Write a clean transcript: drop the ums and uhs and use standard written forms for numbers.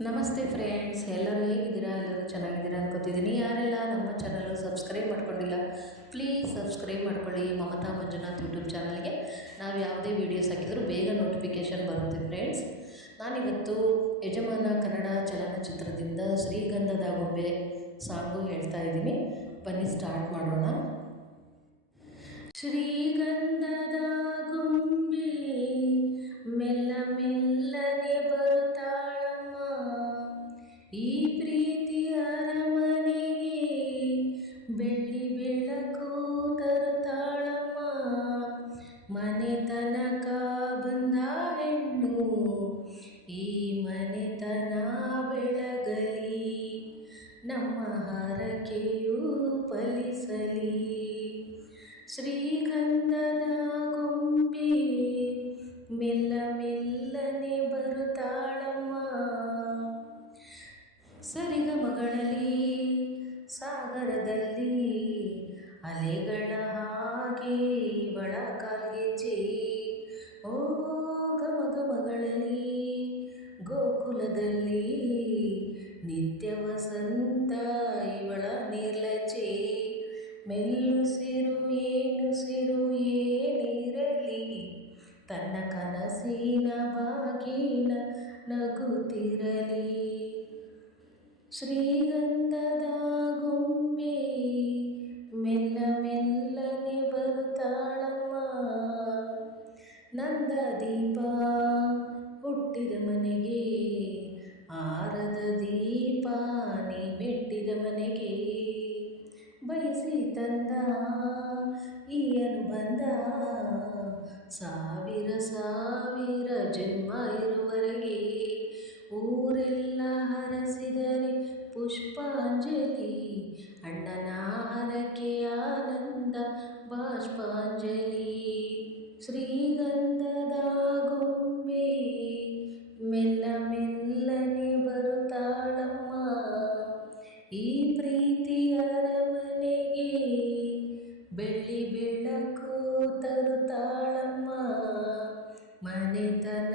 ನಮಸ್ತೆ ಫ್ರೆಂಡ್ಸ್, ಎಲ್ಲರೂ ಹೇಗಿದ್ದೀರಾ? ಎಲ್ಲರೂ ಚೆನ್ನಾಗಿದ್ದೀರಾ ಅನ್ಕೋತಿದ್ದೀನಿ. ಯಾರೆಲ್ಲ ನಮ್ಮ ಚಾನಲ್ಲು ಸಬ್ಸ್ಕ್ರೈಬ್ ಮಾಡ್ಕೊಂಡಿಲ್ಲ, ಪ್ಲೀಸ್ ಸಬ್ಸ್ಕ್ರೈಬ್ ಮಾಡ್ಕೊಳ್ಳಿ. ಮಮತಾ ಮಂಜುನಾಥ್ ಯೂಟ್ಯೂಬ್ ಚಾನಲ್ಗೆ ನಾವು ಯಾವುದೇ ವೀಡಿಯೋಸ್ ಹಾಕಿದರೂ ಬೇಗ ನೋಟಿಫಿಕೇಷನ್ ಬರುತ್ತೆ ಫ್ರೆಂಡ್ಸ್. ನಾನಿವತ್ತು ಯಜಮಾನ ಕನ್ನಡ ಚಲನಚಿತ್ರದಿಂದ ಶ್ರೀಗಂಧದ ಗೊಂಬೆ ಸಾಂಗು ಹೇಳ್ತಾ ಇದ್ದೀನಿ. ಬನ್ನಿ ಸ್ಟಾರ್ಟ್ ಮಾಡೋಣ. ಶ್ರೀಗಂಧದ ಗೊಂಬೆ ಮೆಲ್ಲ ಮೆಲ್ಲನೆ ಬರುತ್ತಾಳಮ್ಮ, ಈ ಪ್ರೀತಿ ಅರಮನೆಗೆ ಬೆಳ್ಳಿ ಬೆಳಕು ತರುತ್ತಾಳಮ್ಮ. ಮನೆ ತನಕ ಬಂದ ಹೆಣ್ಣು ಈ ಮನೆತನ ಬೆಳಗಲಿ, ನಮ್ಮ ಹರಕೆಯು ಫಲಿಸಲಿ. ಶ್ರೀಗಂಧದ ಗೊಂಬೆ ಮೆಲ್ಲ ಮೆಲ್ಲನೆ ಬರುತ್ತಾಳಮ್ಮ, ಸರಿಗಮಗಳಲ್ಲಿ ಸಾಗರದಲ್ಲಿ ಅಲೆಗಳ ಹಾಗೆ ಇವಳ ಕಾಲ್ಗೆಜ್ಜೆ. ಓ ಗಮಗಮಗಳಲ್ಲಿ ಗೋಕುಲದಲ್ಲಿ ನಿತ್ಯ ವಸಂತ ಇವಳ ನಿರ್ಲಜ್ಜೆ. ಮೆಲ್ಲುಸಿರು ಏನುಸಿರು ಏನಿರಲಿ, ತನ್ನ ಕನಸಿನ ಬಾಗಿನ ನಗುತ್ತಿರಲಿ. ಶ್ರೀಗಂಧದ ಗೊಂಬೆ ಮೆಲ್ಲ ಮೆಲ್ಲನೆ ಬರುತ್ತಾಳಮ್ಮ, ನಂದ ದೀಪ ಹುಟ್ಟಿದ ಮನೆಗೆ ಆರದ ದೀಪ ನೀ ಮೆಟ್ಟಿದ ಮನೆಗೆ. ಬಯಸಿ ತಂದ ಈ ಅನುಬಂಧ ಸಾವಿರ ಸಾವಿರ ಜನ್ಮ ಇರುವರೆಗೆ. ಊರೆಲ್ಲ ಹರಸಿದರೆ ಪುಷ್ಪಾಂಜಲಿ, ಅಣ್ಣನ ಹರಕೆ ಆನಂದ ಬಾಷ್ಪಾಂಜಲಿ. ಶ್ರೀಗಂಧದ ಗೊಂಬೆ ಮೆಲ್ಲ ಮೆಲ್ಲನೆ ಬರುತ್ತಾಳಮ್ಮ, ಈ ಪ್ರೀತಿ ಅರಮನೆಗೆ ಬೆಳ್ಳಿ ಬೆಳಕು ತರುತ್ತಾಳಮ್ಮ. ಮನೆತನ